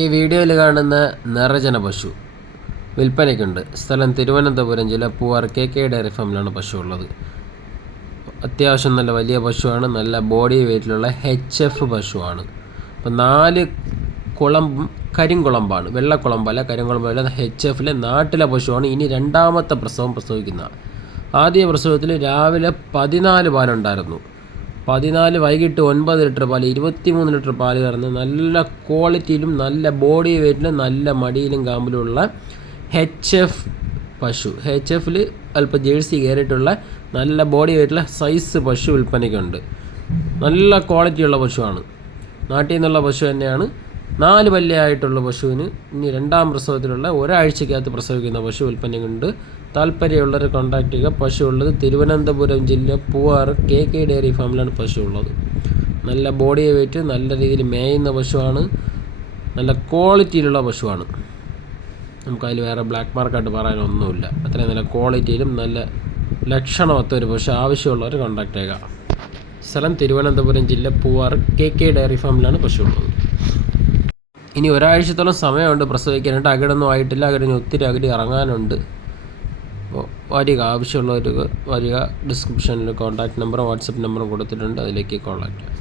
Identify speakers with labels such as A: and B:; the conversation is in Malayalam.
A: ഈ വീഡിയോയിൽ കാണുന്ന നിറജന പശു വിൽപ്പനയ്ക്കുണ്ട്. സ്ഥലം തിരുവനന്തപുരം ജില്ല പൂവാർ കെ കെ ഡയറി ഫാമിലാണ് പശു ഉള്ളത്. അത്യാവശ്യം നല്ല വലിയ പശുവാണ്. നല്ല ബോഡി വെയിറ്റിലുള്ള എച്ച് എഫ് പശുവാണ്. അപ്പോൾ നാല് കുളം കരിങ്കുളമ്പാണ്. വെള്ളക്കുളമ്പല്ല കരിങ്കുളമ്പല്ല എച്ച് എഫിലെ നാട്ടിലെ പശുവാണ്. ഇനി രണ്ടാമത്തെ പ്രസവം പ്രസവിക്കുന്ന ആദ്യ പ്രസവത്തിൽ രാവിലെ പതിനാല് പാലുണ്ടായിരുന്നു. പതിനാല് വൈകിട്ട് ഒൻപത് ലിറ്റർ പാൽ ഇരുപത്തിമൂന്ന് ലിറ്റർ പാൽ കറന്ന് നല്ല ക്വാളിറ്റിയിലും നല്ല ബോഡി വെയിറ്റിലും നല്ല മടിയിലും കാമ്പിലുമുള്ള എച്ച് എഫ് പശു. എച്ച് എഫിൽ അല്പം ജേഴ്സി കയറിയിട്ടുള്ള നല്ല ബോഡി വെയിറ്റുള്ള സൈസ് പശു വിൽപ്പനയ്ക്കുണ്ട്. നല്ല ക്വാളിറ്റിയുള്ള പശുവാണ്. നാട്ടിൽ നിന്നുള്ള പശു തന്നെയാണ്. നാല് പല്ലയായിട്ടുള്ള പശുവിന് ഇനി രണ്ടാം പ്രസവത്തിലുള്ള ഒരാഴ്ചക്കകത്ത് പ്രസവിക്കുന്ന പശു ഉൽപ്പന്നങ്ങളുണ്ട്. താല്പര്യമുള്ളവർ കോൺടാക്ട് ചെയ്യുക. പശു ഉള്ളത് തിരുവനന്തപുരം ജില്ല പൂവാർ കെ കെ ഡയറി ഫാമിലാണ് പശു ഉള്ളത്. നല്ല ബോഡി വെയിറ്റ് നല്ല രീതിയിൽ മേയുന്ന പശുവാണ്. നല്ല ക്വാളിറ്റിയിലുള്ള പശുവാണ്. നമുക്കതിൽ വേറെ ബ്ലാക്ക് മാർക്കായിട്ട് പറയാനൊന്നുമില്ല. അത്രയും നല്ല ക്വാളിറ്റിയിലും നല്ല ലക്ഷണമൊത്ത ഒരു പശു ആവശ്യമുള്ളവർ കോൺടാക്ട് ചെയ്യുക. സ്ഥലം തിരുവനന്തപുരം ജില്ല പൂവാർ കെ കെ ഡയറി ഫാമിലാണ് പശു ഉള്ളത്. ഇനി ഒരാഴ്ചത്തോളം സമയമുണ്ട് പ്രസവിക്കാനായിട്ട് അകിടൊന്നും ആയിട്ടില്ല. അകിടിന് ഒത്തിരി അകിടി ഇറങ്ങാനുണ്ട്. അപ്പോൾ വരിക. ആവശ്യമുള്ളവർക്ക് വരിക. ഡിസ്ക്രിപ്ഷനിൽ കോൺടാക്ട് നമ്പറും വാട്സപ്പ് നമ്പറും കൊടുത്തിട്ടുണ്ട്. അതിലേക്ക് കോൺടാക്ട് ചെയ്യാം